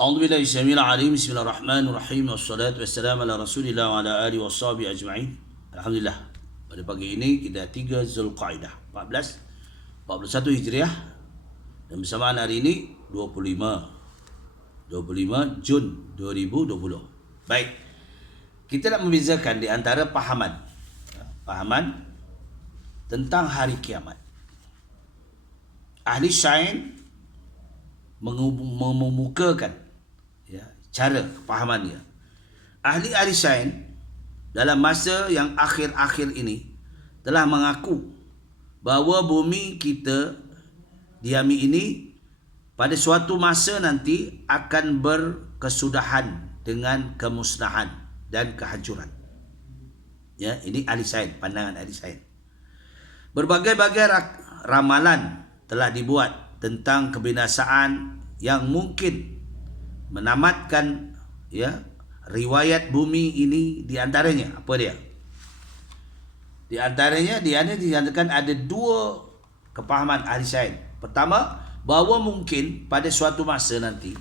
A'udzubillahi syamil alim. Bismillahirrahmanirrahim. Wassalatu wassalamu ala Rasulillah wa ala alihi washabihi ajma'in. Alhamdulillah. Pada pagi ini kita 3 Zulqaidah 1441 Hijriah dan bersamaan hari ini 25 Jun 2020. Baik. Kita nak membezakan di antara pahaman tentang hari kiamat. Ahli sains memukakan cara kepahamannya. Ahli sains dalam masa yang akhir-akhir ini telah mengaku bahawa bumi kita diami ini pada suatu masa nanti akan berkesudahan dengan kemusnahan dan kehancuran. Ya, ini ahli sains, pandangan ahli sains. Berbagai-bagai ramalan telah dibuat tentang kebinasaan yang mungkin menamatkan riwayat bumi ini. Di antaranya apa dia? Di antaranya dia dinyatakan ada dua kepahaman ahli sains. Pertama, bahawa mungkin pada suatu masa nanti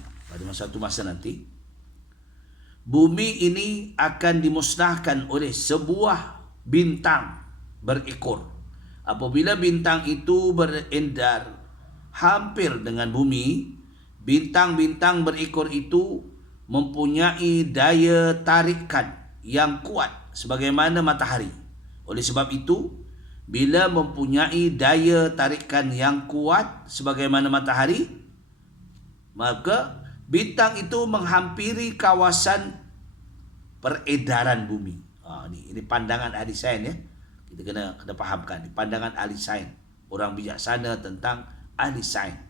bumi ini akan dimusnahkan oleh sebuah bintang berekor. Apabila bintang itu beredar hampir dengan bumi, bintang-bintang berekor itu mempunyai daya tarikan yang kuat sebagaimana matahari. Oleh sebab itu, bila mempunyai daya tarikan yang kuat sebagaimana matahari, maka bintang itu menghampiri kawasan peredaran bumi. Ini pandangan ahli sains ya. Kita kena fahamkan pandangan ahli sains, orang bijaksana tentang ahli sains.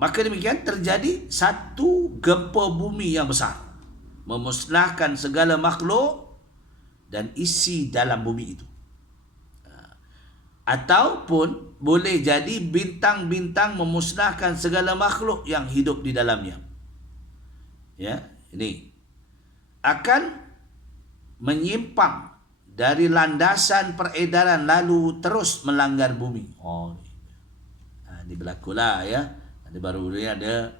Maka demikian terjadi satu gempa bumi yang besar, memusnahkan segala makhluk dan isi dalam bumi itu. Ataupun boleh jadi bintang-bintang memusnahkan segala makhluk yang hidup di dalamnya. Ya, ini akan menyimpang dari landasan peredaran lalu terus melanggar bumi. Ini berlakulah ya. Ada baru ini ada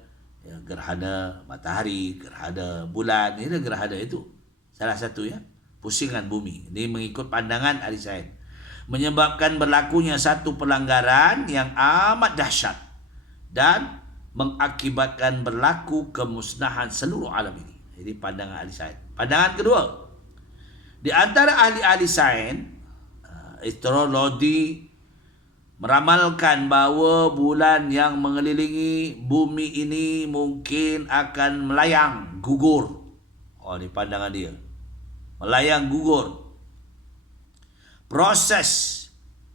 gerhana matahari, gerhana bulan. Ini gerhana itu salah satu ya, pusingan bumi. Ini mengikut pandangan ahli sains, menyebabkan berlakunya satu pelanggaran yang amat dahsyat dan mengakibatkan berlaku kemusnahan seluruh alam ini. Ini pandangan ahli sains. Pandangan kedua, di antara ahli-ahli sains, astrologi meramalkan bahawa bulan yang mengelilingi bumi ini mungkin akan melayang gugur. Ini pandangan dia. Melayang gugur. Proses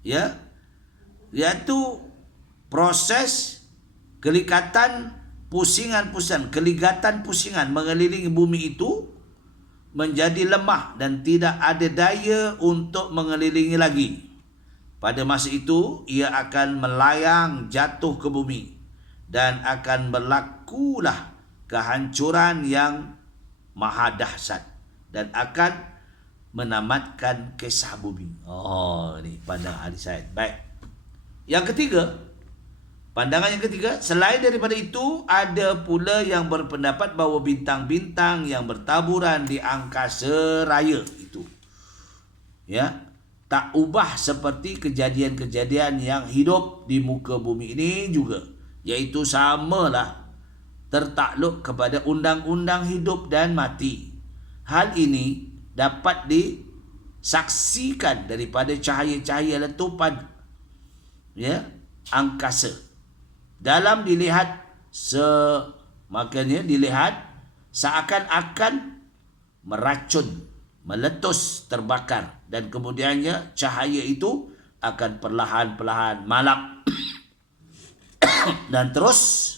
iaitu proses keligatan pusingan mengelilingi bumi itu menjadi lemah dan tidak ada daya untuk mengelilingi lagi. Pada masa itu ia akan melayang jatuh ke bumi dan akan berlakulah kehancuran yang maha dahsyat dan akan menamatkan kisah bumi. Ini pandangan ahli sains. Baik. Pandangan yang ketiga, selain daripada itu, ada pula yang berpendapat bahawa bintang-bintang yang bertaburan di angkasa raya itu tak ubah seperti kejadian-kejadian yang hidup di muka bumi ini juga, iaitu samalah tertakluk kepada undang-undang hidup dan mati. Hal ini dapat disaksikan daripada cahaya-cahaya letupan angkasa. Dalam dilihat seakan-akan meracun, meletus, terbakar, dan kemudiannya cahaya itu akan perlahan-perlahan malap dan terus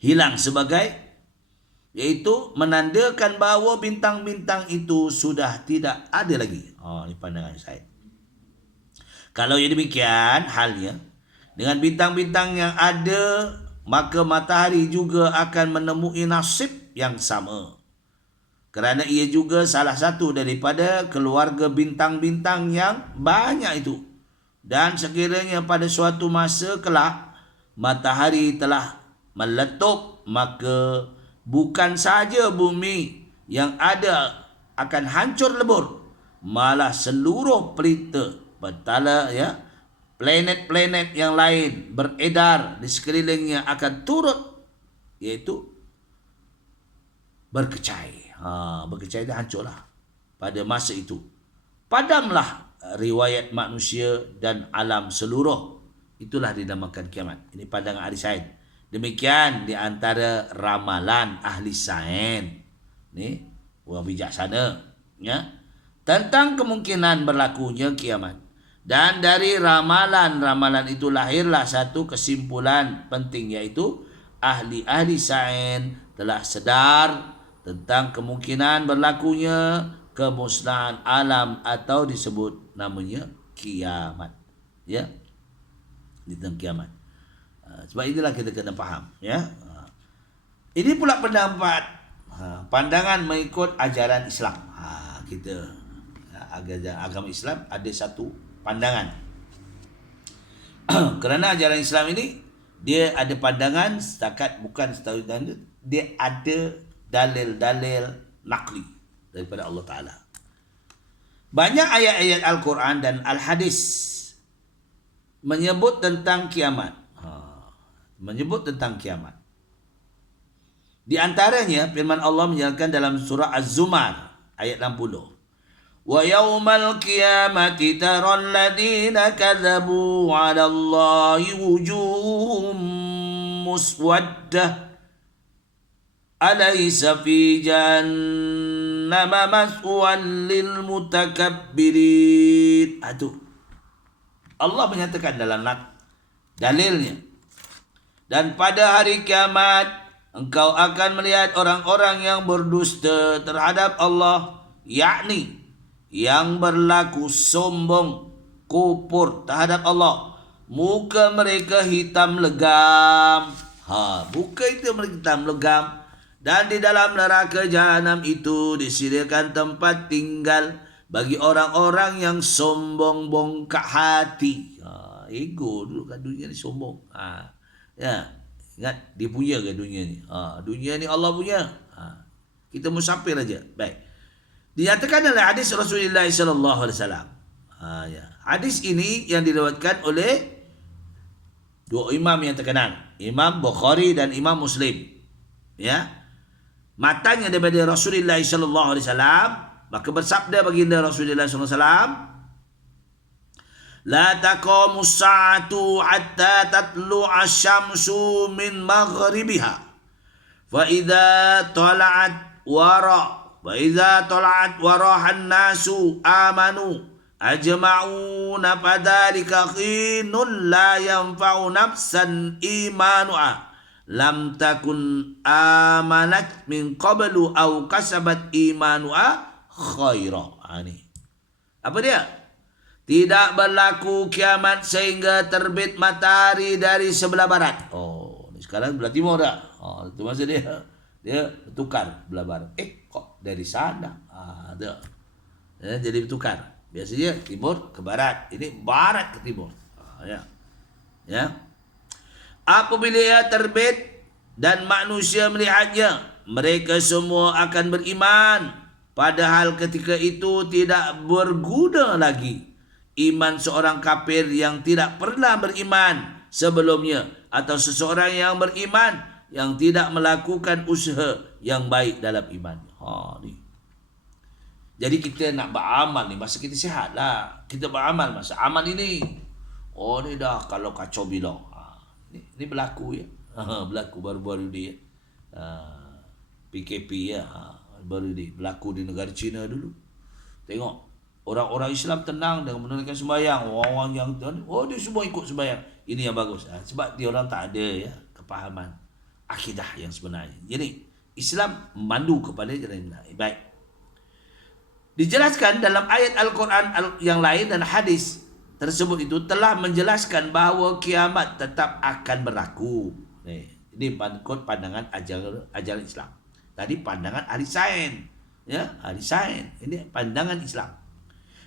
hilang iaitu menandakan bahawa bintang-bintang itu sudah tidak ada lagi. Ini pandangan saya. Kalau yang demikian halnya dengan bintang-bintang yang ada, maka matahari juga akan menemui nasib yang sama. Kerana ia juga salah satu daripada keluarga bintang-bintang yang banyak itu. Dan sekiranya pada suatu masa kelak matahari telah meletup, maka bukan saja bumi yang ada akan hancur lebur, malah seluruh pelita betala planet-planet yang lain beredar di sekelilingnya akan turut, iaitu berkecai. Berkecai itu hancurlah pada masa itu. Padamlah riwayat manusia dan alam seluruh. Itulah dinamakan kiamat. Ini pandangan ahli sains. Demikian di antara ramalan ahli sains. Ni orang bijaksana, ya, tentang kemungkinan berlakunya kiamat. Dan dari ramalan-ramalan itu lahirlah satu kesimpulan penting, iaitu ahli-ahli sains telah sedar tentang kemungkinan berlakunya kemusnahan alam atau disebut namanya kiamat. Ya, tentang kiamat. Sebab inilah kita kena faham, ya. Ini pula pendapat, pandangan mengikut ajaran Islam. Kita agama Islam ada satu pandangan. Kerana ajaran Islam ini dia ada pandangan setakat bukan setahu dia ada dalil-dalil naqli daripada Allah Ta'ala. Banyak ayat-ayat Al-Quran dan Al-Hadis menyebut tentang kiamat. Menyebut tentang kiamat. Di antaranya firman Allah menyatakan dalam surah Az-Zumar ayat 60. Wa yawmal qiyamati taral ladina kadzabu 'ala Allahi wujuhum muswaddah alaysa fi jahannama maswan lil mutakabbirin. Aduh. Allah menyatakan dalam dalilnya, dan pada hari kiamat engkau akan melihat orang-orang yang berdusta terhadap Allah, yakni yang berlaku sombong, kufur terhadap Allah. Muka mereka hitam legam. Muka itu mereka hitam legam. Dan di dalam neraka jahanam itu disediakan tempat tinggal bagi orang-orang yang sombong, bongkak hati. Ego dulu kat dunia ni sombong. Ya, ingat dia punya ke dunia ni? Dunia ni Allah punya. Kita musafir aja. Baik. Dinyatakan oleh hadis Rasulullah sallallahu alaihi wasallam. Ya. Hadis ini yang diriwayatkan oleh dua imam yang terkenal, Imam Bukhari dan Imam Muslim. Ya. Matanya daripada Rasulullah sallallahu alaihi wasallam, maka bersabda baginda Rasulullah sallallahu alaihi wasallam, la taqumu as-sa'atu hatta tatlu'a asy-syamsu min maghribiha fa idza tala'at warahan nasu amanu ajma'una fadzalika khinun la yanfa'u nafsan imanuha lam takun amanat min qablu aw kasabat imanuha khaira. Ini apa dia? Tidak berlaku kiamat sehingga terbit matahari dari sebelah barat. Sekarang belah timur dah. Itu masa dia bertukar belah barat. Kok dari sana? Jadi bertukar. Biasanya timur ke barat. Ini barat ke timur. Ya. Apabila ia terbit dan manusia melihatnya, mereka semua akan beriman. Padahal ketika itu tidak berguna lagi iman seorang kafir yang tidak pernah beriman sebelumnya, atau seseorang yang beriman yang tidak melakukan usaha yang baik dalam iman. Ni. Jadi kita nak beramal ni masa kita sihat lah. Kita beramal masa amal ini. Ni dah kalau kacau bilau. Ni berlaku ya. Berlaku baru-baru ni ya. PKP ya. Baru ni berlaku di negara China dulu. Tengok. Orang-orang Islam tenang dengan menunaikan sembahyang. Orang-orang yang dia semua ikut sembahyang. Ini yang bagus. Sebab dia orang tak ada ya kepahaman akidah yang sebenarnya. Jadi Islam memandu kepada jalan yang benar. Baik. Dijelaskan dalam ayat Al-Quran yang lain dan hadis tersebut itu telah menjelaskan bahawa kiamat tetap akan berlaku. Ini pandangan ajaran Islam. Tadi pandangan ahli sains. Ya, ahli sains. Ini pandangan Islam.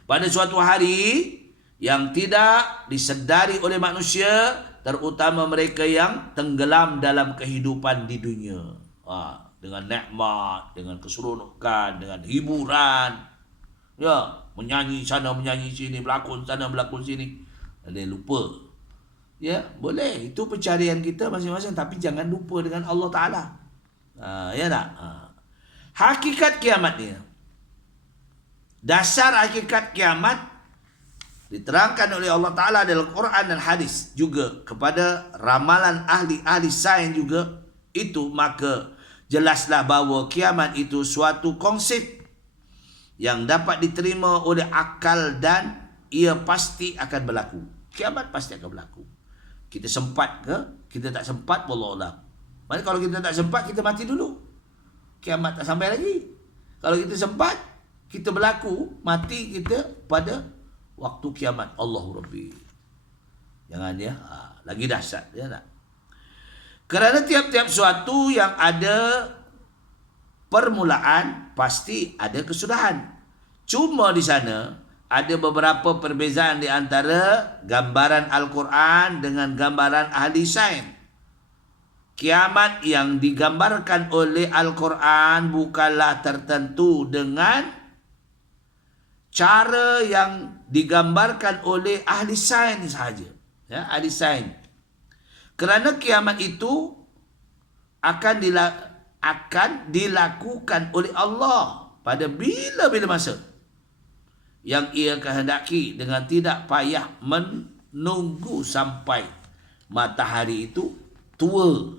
Pada suatu hari yang tidak disedari oleh manusia, terutama mereka yang tenggelam dalam kehidupan di dunia. Dengan nikmat, dengan keseronokan, dengan hiburan. Ya, menyanyi sana, menyanyi sini, berlakon sana, berlakon sini. Dia lupa. Ya, boleh. Itu pencarian kita masing-masing. Tapi jangan lupa dengan Allah Ta'ala. Ya tak? Hakikat kiamat ni. Dasar hakikat kiamat diterangkan oleh Allah Ta'ala dalam Quran dan hadis. Juga kepada ramalan ahli-ahli sains juga. Itu maka jelaslah bahawa kiamat itu suatu konsep yang dapat diterima oleh akal dan ia pasti akan berlaku. Kiamat pasti akan berlaku. Kita sempat ke? Kita tak sempat, wallahualam. Maksudnya kalau kita tak sempat, kita mati dulu. Kiamat tak sampai lagi. Kalau kita sempat, kita berlaku, mati kita pada waktu kiamat. Allahu Rabbi. Jangan ya. Lagi dahsyat. Ya tak? Kerana tiap-tiap suatu yang ada permulaan, pasti ada kesudahan. Cuma di sana, ada beberapa perbezaan di antara gambaran Al-Quran dengan gambaran ahli sains. Kiamat yang digambarkan oleh Al-Quran bukanlah tertentu dengan cara yang digambarkan oleh ahli sains sahaja. Ya, ahli sains. Kerana kiamat itu akan dilakukan oleh Allah pada bila-bila masa yang ia kehendaki dengan tidak payah menunggu sampai matahari itu tua.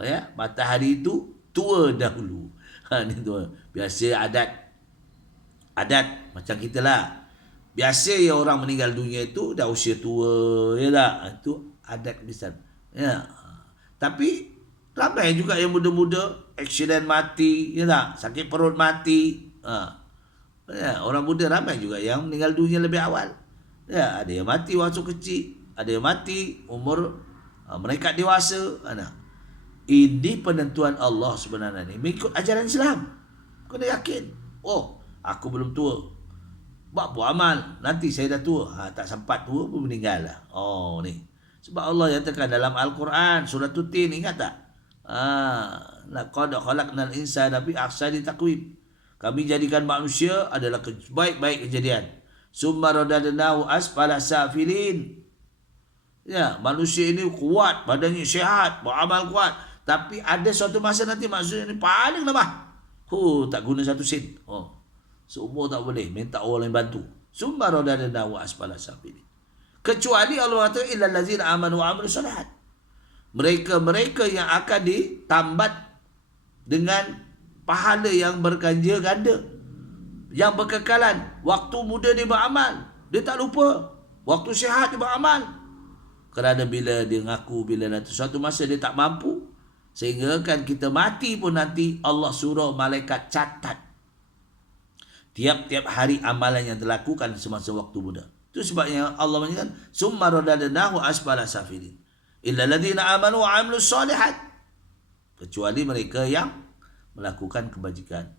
Ya, matahari itu tua dahulu. Ni tua. Biasa adat macam kita lah. Biasa ya orang meninggal dunia itu dah usia tua, ya tak? Itu adat besar. Ya. Tapi ramai juga yang muda-muda aksiden mati, ya tak? Sakit perut mati. Ya, orang muda ramai juga yang meninggal dunia lebih awal. Ya, ada yang mati waktu kecil, ada yang mati umur mereka dewasa. Ini penentuan Allah sebenarnya ni mengikut ajaran Islam. Kena yakin. Oh, aku belum tua. Buat apa amal? Nanti saya dah tua. Tak sempat tua pun meninggal lah. Oh ni. Sebab Allah nyatakan dalam Al-Quran surah Tin, ingat tak? Laqad khalaqnal insana fi ahsani taqwim. Kami jadikan manusia adalah baik-baik kejadian. Summa radadnahu asfala safilin. Ya, manusia ini kuat, badannya sihat, beramal kuat. Tapi ada suatu masa nanti manusia ini paling lemah. Tak guna satu sen. Seumur tak boleh, minta orang lain bantu. Summa radadnahu asfala safilin. Kecuali Allah kata illal ladzina amanu wa amilus solihat. Mereka yang akan ditambat dengan pahala yang berganda-ganda, yang berkekalan. Waktu muda dia beramal, dia tak lupa. Waktu sihat dia beramal. Kerana bila dia ngaku, bila nanti suatu masa dia tak mampu, sehingga kan kita mati pun nanti Allah suruh malaikat catat tiap-tiap hari amalan yang dilakukan semasa waktu muda. Itu sebabnya Allah menyatakan summa radadnahu asfala safilin illa alladziina amanu wa 'amilus solihat, kecuali mereka yang melakukan kebajikan.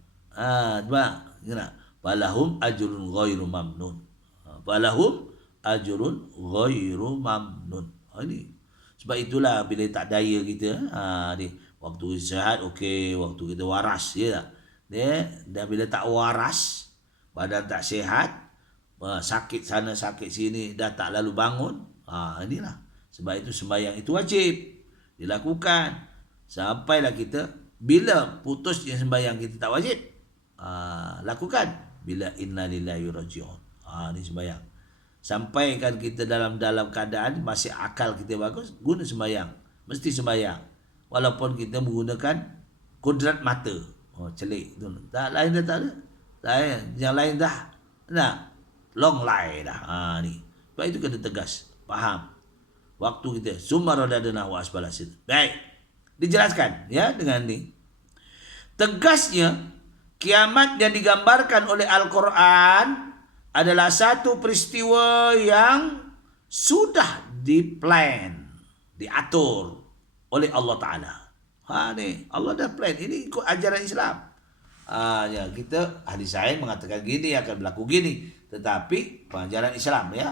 Falahum ajrun ghairu mamnun. Falahum ajrun ghairu mamnun. Ini sebab itulah bila tak daya kita, waktu sihat okey, waktu kita waras, ya tak? Dan bila tak waras, badan tak sihat, sakit sana sakit sini, dah tak lalu bangun, inilah. Sebab itu sembahyang itu wajib dilakukan. Sampailah kita bila putusnya sembahyang kita tak wajib, lakukan bila inna lillahi raji'un. Ni sembahyang. Sampaikan kita dalam keadaan masih akal kita bagus, guna sembahyang. Mesti sembahyang. Walaupun kita menggunakan kudrat mata. Celik tu. Tak lain dah tak ada. Yang lain dah. Long lie dah. Ni. Sebab itu kena tegas. Faham. Waktu kita. Summa radadna wa asfala safilin. Baik. Dijelaskan ya dengan ni. Tegasnya kiamat yang digambarkan oleh Al-Quran adalah satu peristiwa yang sudah diplan, diatur oleh Allah Ta'ala. Ni Allah dah plan. Ini ikut ajaran Islam. Ya, kita ahli sains mengatakan gini, akan berlaku gini. Tetapi pengajaran Islam ya.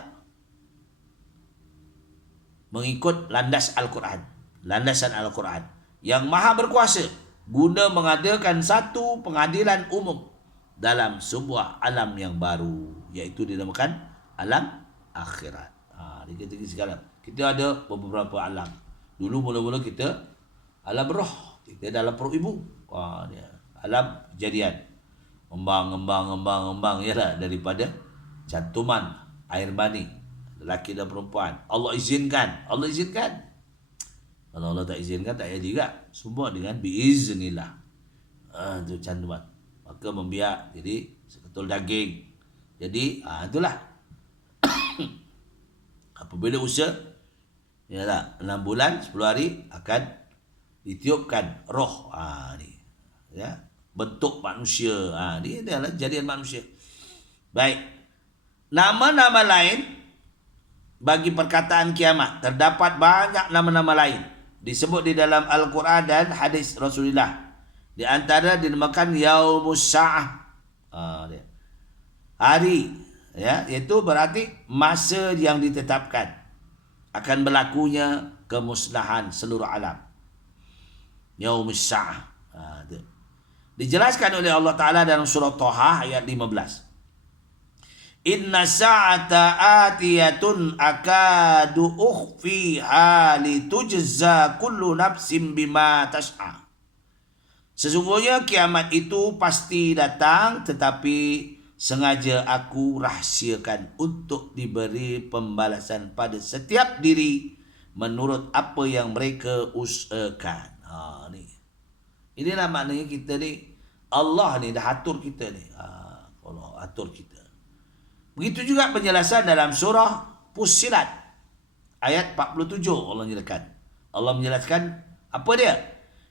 mengikut landasan Al-Quran yang maha berkuasa guna mengadakan satu pengadilan umum dalam sebuah alam yang baru, iaitu dinamakan alam akhirat. Dikatakan sekarang kita ada beberapa alam. Dulu mula-mula kita alam roh, kita dalam perut ibu. Alam kejadian, ngembang ialah daripada cantuman air mani lelaki dan perempuan. Allah izinkan. Kalau Allah tak izinkan tak jadi juga. Semua dengan biiznillah. Itu cantuman. Maka membiak jadi seketul daging. Jadi itulah. Apabila usia ialah 6 bulan 10 hari akan ditiupkan roh ni. Ya, bentuk manusia. Dia adalah jadian manusia. Baik. Nama-nama lain bagi perkataan kiamat. Terdapat banyak nama-nama lain disebut di dalam Al-Quran dan hadis Rasulullah. Di antara dinamakan Yaumus Sa'ah. Hari, ya, iaitu berarti masa yang ditetapkan akan berlakunya kemusnahan seluruh alam. Yaumus Sa'ah. Dijelaskan oleh Allah Ta'ala dalam surah Taha ayat 15. Inna sa'ata atiyatun akadu ukhfiha litujza kullu nafsim bima tas'a. Sesungguhnya kiamat itu pasti datang, tetapi sengaja aku rahsiakan untuk diberi pembalasan pada setiap diri menurut apa yang mereka usahakan. Inilah maknanya kita ni, Allah ni dah atur kita ni. Allah atur kita. Begitu juga penjelasan dalam surah Fussilat ayat 47 Allah menjelaskan apa dia?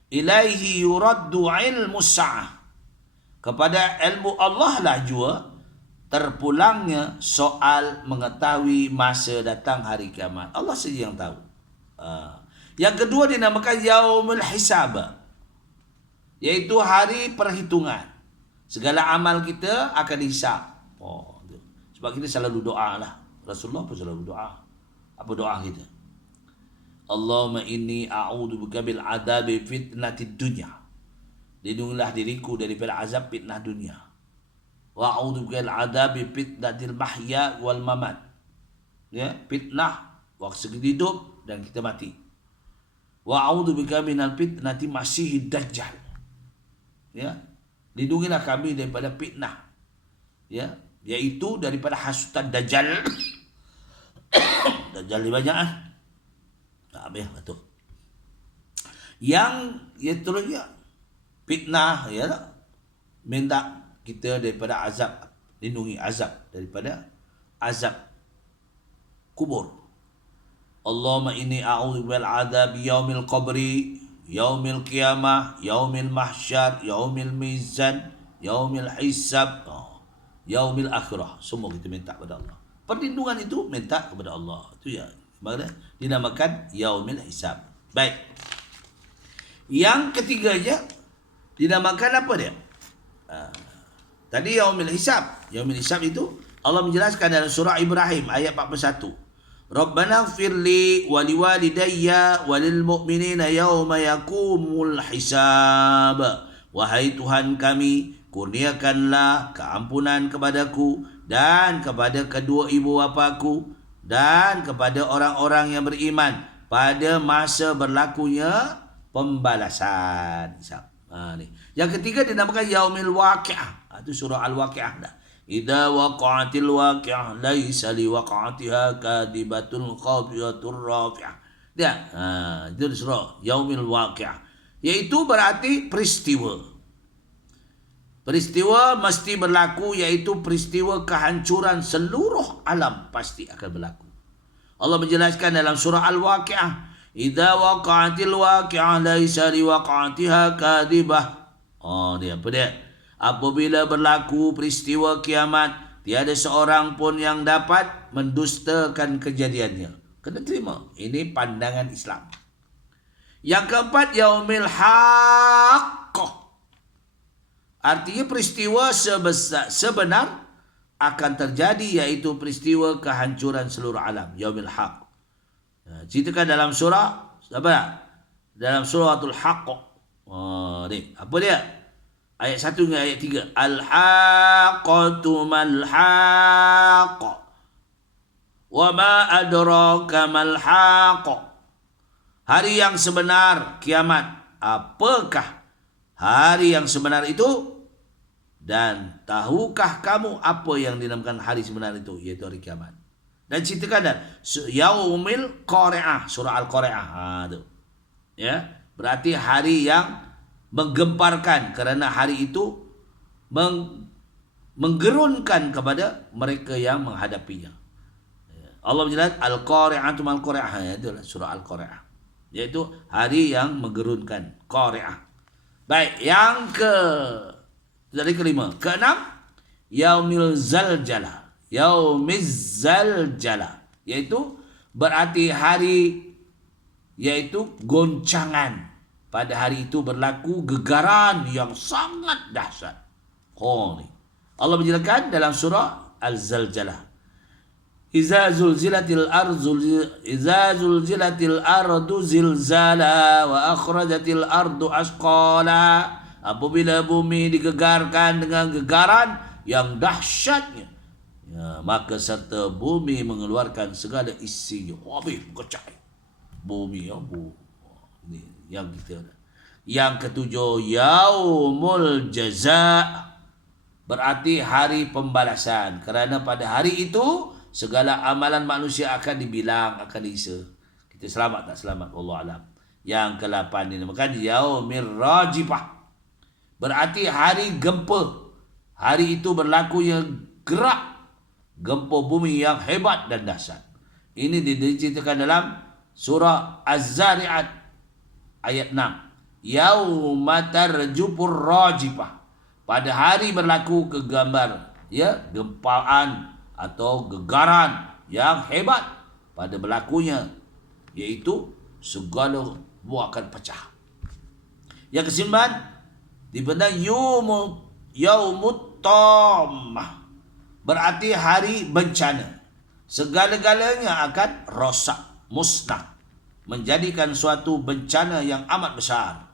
Ilaihi yuraddu ilmu sa'ah. Kepada ilmu Allah lah jua terpulangnya soal mengetahui masa datang hari kiamat. Allah saja yang tahu. Yang kedua dinamakan Yaumul Hisab, iaitu hari perhitungan. Segala amal kita akan dihisab. Sebab kita selalu doa lah. Rasulullah pun selalu doa. Apa doa kita? Allahumma inni a'udzubika bil adabi fitnatid dunya. Lindungilah diriku daripada azab fitnah dunia. Wa a'udzubika bil adabi fitnatil mahya wal mamat. Ya, fitnah waktu kita hidup dan kita mati. Wa a'udzubika minal fitnati masihid dajjal. Ya, lindungilah kami daripada fitnah. Ya, iaitu daripada hasutan Dajjal. Dajjal ni banyak habis betul. Yang terusnya fitnah, ya, minta kita daripada azab, lindungi azab daripada azab kubur. Allahumma inni a'udzu bil adzab yaumil qabri, yaumil qiyamah, yaumil mahsyar, yaumil mizan, yaumil hisab, yaumil akhirah. Semua kita minta kepada Allah. Perlindungan itu minta kepada Allah. Itu ya, maknanya dinamakan yaumil hisab. Baik. Yang ketiganya dinamakan apa dia? Tadi yaumil hisab. Yaumil hisab itu Allah menjelaskan dalam surah Ibrahim ayat 41. Rabbana ighfirli wa liwalidayya wa lil mu'minina yauma yaqumul hisab. Wahai Tuhan kami, kurniakanlah keampunan kepadaku dan kepada kedua ibu bapaku dan kepada orang-orang yang beriman pada masa berlakunya pembalasan. Yang ketiga dinamakan Yaumil Waqi'ah. Itu surah Al-Waqi'ah dah. Idza waqa'atil waqi'ah laisa liwaqa'atiha kadibatul khafiyatur rafi'ah. Dia. Itu surah Yaumil Waqi'ah. Iaitu berarti peristiwa. Peristiwa mesti berlaku, iaitu peristiwa kehancuran seluruh alam pasti akan berlaku. Allah menjelaskan dalam surah Al-Waqi'ah, idza waqa'atil waqi'ah laisa liwaqa'atiha kadhibah. Dia apa dia? Apabila berlaku peristiwa kiamat, tiada seorang pun yang dapat mendustakan kejadiannya. Kena terima. Ini pandangan Islam. Yang keempat, yaumil haqqah. Artinya peristiwa sebenar akan terjadi, iaitu peristiwa kehancuran seluruh alam. Yaumil haq. Ceritakan dalam surah apa tak? Dalam suratul Haqq. Ni, apa dia? Ayat 1 hingga ayat 3. Al-haqqatu mal-haqq. Wa ma adraka mal-haqq. Hari yang sebenar, kiamat. Apakah hari yang sebenar itu? Dan tahukah kamu apa yang dinamakan hari sebenar itu? Iaitu hari kiamat. Dan ceritakan dan Yaumil Qari'ah, surah Al-Qari'ah. Tu. Ya, berarti hari yang menggemparkan, kerana hari itu menggerunkan kepada mereka yang menghadapinya. Allah menjelaskan Al-Qari'ah tu Al-Qari'ah, itulah surah Al-Qari'ah. Iaitu hari yang menggerunkan, Qari'ah. Baik, yang dari kelima, keenam, Yaumil Zaljalah. Yaumiz Zaljalah, iaitu berarti hari, iaitu goncangan. Pada hari itu berlaku gegaran yang sangat dahsyat. Ni Allah menjelaskan dalam surah Al-Zaljalah. Iza zulzilatil ardu zilzala wa akhrajatil ardu asqala. Apabila bumi digegarkan dengan gegaran yang dahsyatnya, maka serta bumi mengeluarkan segala isinya. Habis berkecai bumi, ni yang kita. Yang ketujuh, Yaumul Jaza', berarti hari pembalasan. Kerana pada hari itu segala amalan manusia akan dibilang, akan diisa. Kita selamat tak selamat, wallahu alam. Yang ke-8 dinamakan Yaumir Rajifah, berarti hari gempa. Hari itu berlakunya gerak gempa bumi yang hebat dan dahsyat. Ini diceritakan dalam surah Az-Zari'at ayat 6. Yauma tarjufur rajifah, pada hari berlaku kegambar, gempaan atau gegaran yang hebat pada berlakunya, iaitu segala buah akan pecah. Yang kesembilan dibenda yaumut tammah, berarti hari bencana. Segala-galanya akan rosak, musnah, menjadikan suatu bencana yang amat besar.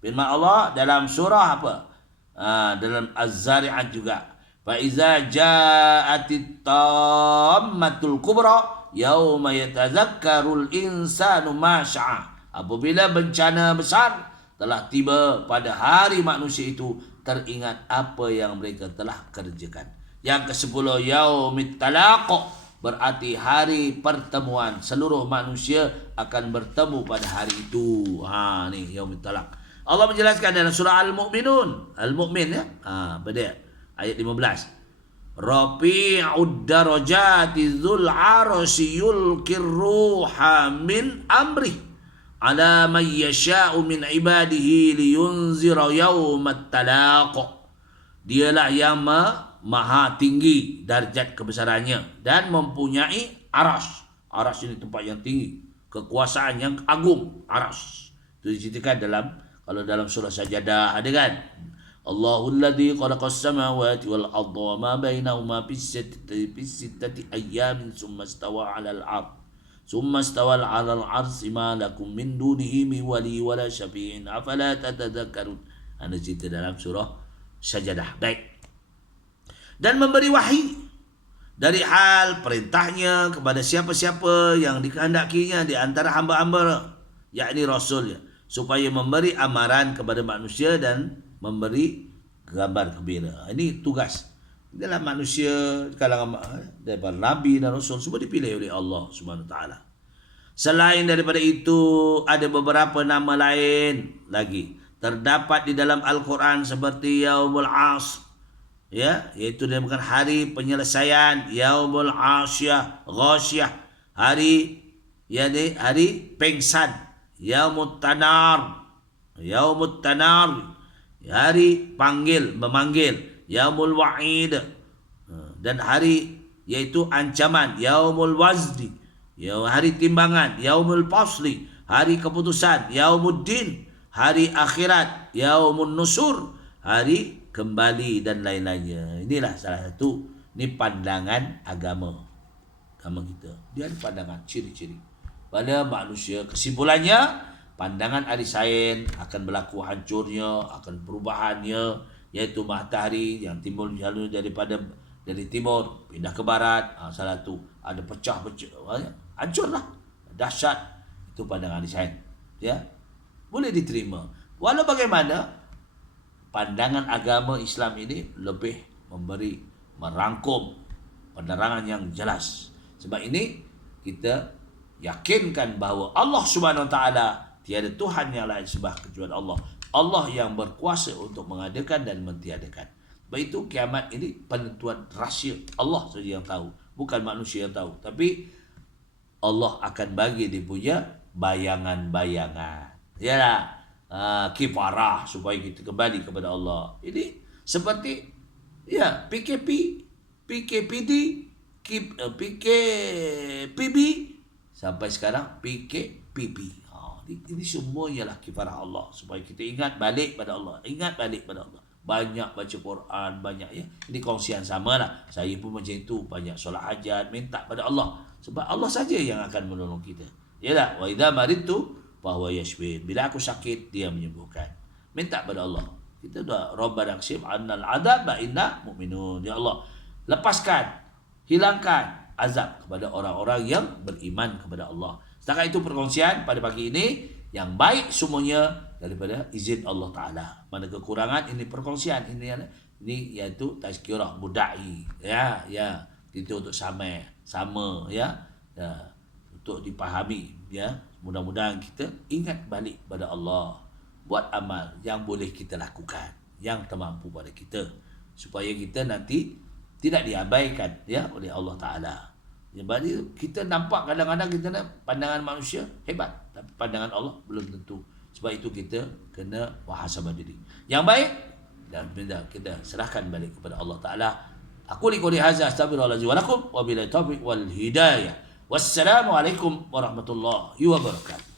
Firman Allah dalam surah apa? Dalam Az-Zari'at juga. Fa iza ja'atit tammatul kubra yauma yatazakkarul insanu ma sya'a. Apabila bencana besar telah tiba, pada hari manusia itu teringat apa yang mereka telah kerjakan. Yang ke-10, Yaumit Talaq, berarti hari pertemuan. Seluruh manusia akan bertemu pada hari itu. Ni Yaumit Talaq. Allah menjelaskan dalam surah Al-Mu'minun. Al-Mu'min, ya. Pada ayat 15. Rafi'ud darajati dzul arsy yulqir ruha min amrih ala man yasha'u min ibadihi liyunzira yaumat talaq. Dialah yang maha tinggi darjat kebesarannya dan mempunyai aras. Aras ini tempat yang tinggi, kekuasaan yang agung, aras. Itu diceritakan dalam surah Sajadah, ada kan? Allahul ladzi khalaqas samawati wal arda wa ma bainahuma fis sittati ayyamin tsumma istawa 'alal 'arsh. Tsumma istawa 'alal 'arsy ma lakum min dunihi min wali wala syafi'in afala tatadhakkarun. Ada cerita dalam surah Sajadah. Baik. Dan memberi wahyu dari hal perintahnya kepada siapa-siapa yang dikehendakinya di antara hamba-hamba, yakni rasulnya, supaya memberi amaran kepada manusia dan memberi gambar gembira. Ini tugas dalam manusia, kalangan daripada Nabi dan Rasul, semua dipilih oleh Allah Subhanahu Wa Taala. Selain daripada itu, ada beberapa nama lain lagi terdapat di dalam Al-Quran seperti Yaumul Asr, iaitu dinamakan hari penyelesaian, Yaumul Asyah, Ghasyah, hari pengsan, Yaumut Tanar, hari memanggil, Yaumul Wa'id, dan hari iaitu ancaman, Yaumul Wazdi, hari timbangan, Yaumul Fasli, hari keputusan, Yaumuddin, hari akhirat, Yaumun Nusur, hari kembali dan lain-lainnya. Inilah salah satu, ini pandangan agama kita. Dia ada pandangan ciri-ciri. pada manusia. Kesimpulannya, pandangan ahli sains akan berlaku hancurnya, akan perubahannya, iaitu matahari yang timbul selalu dari timur pindah ke barat, salah tu ada pecah-pecah, hancurlah, dahsyat. Itu pandangan ahli sains, ya, boleh diterima. Walau bagaimana, pandangan agama Islam ini lebih merangkum penerangan yang jelas. Sebab ini kita yakinkan bahawa Allah Subhanahu Wa Taala tiada Tuhan yang lain sembah kecuali Allah. Allah yang berkuasa untuk mengadakan dan mentiadakan. Sebab itu kiamat ini penentuan rahsia. Allah saja yang tahu, bukan manusia yang tahu. Tapi Allah akan bagi dia punya bayangan-bayangan. Yalah, kifarah supaya kita kembali kepada Allah. Ini seperti PKP, PKPD, PKPB sampai sekarang PKPP. Ini semua ialah kifarah Allah supaya kita ingat balik pada Allah, ingat balik pada Allah. Banyak baca Quran, banyak, ya. Ini kongsian samalah. Saya pun macam itu, banyak solat hajat, minta pada Allah. Sebab Allah saja yang akan menolong kita. Yalah, wa idza maridtu fa huwa yashfin. Bila aku sakit, dia menyembuhkan. Minta pada Allah. Kita dah Rabbana qsim 'annal 'adzab inna mu'minun. Ya Allah, lepaskan, hilangkan azab kepada orang-orang yang beriman kepada Allah. Setakat itu perkongsian pada pagi ini, yang baik semuanya daripada izin Allah Ta'ala. Mana kekurangan, ini perkongsian. Ini iaitu tazkirah budai. Ya, itu untuk sama, ya, untuk dipahami, ya. Mudah-mudahan kita ingat balik pada Allah. Buat amal yang boleh kita lakukan, yang termampu pada kita, supaya kita nanti tidak diabaikan, ya, oleh Allah Ta'ala. Jadi kita nampak kadang-kadang kita nak pandangan manusia hebat, tapi pandangan Allah belum tentu. Sebab itu kita kena muhasabah diri. Yang baik dan kita serahkan balik kepada Allah Ta'ala. Aku liqouli hadza astaghfirullahalazim wa lakum wa billahi taufiq wal hidayah. Wassalamualaikum warahmatullahi wabarakatuh.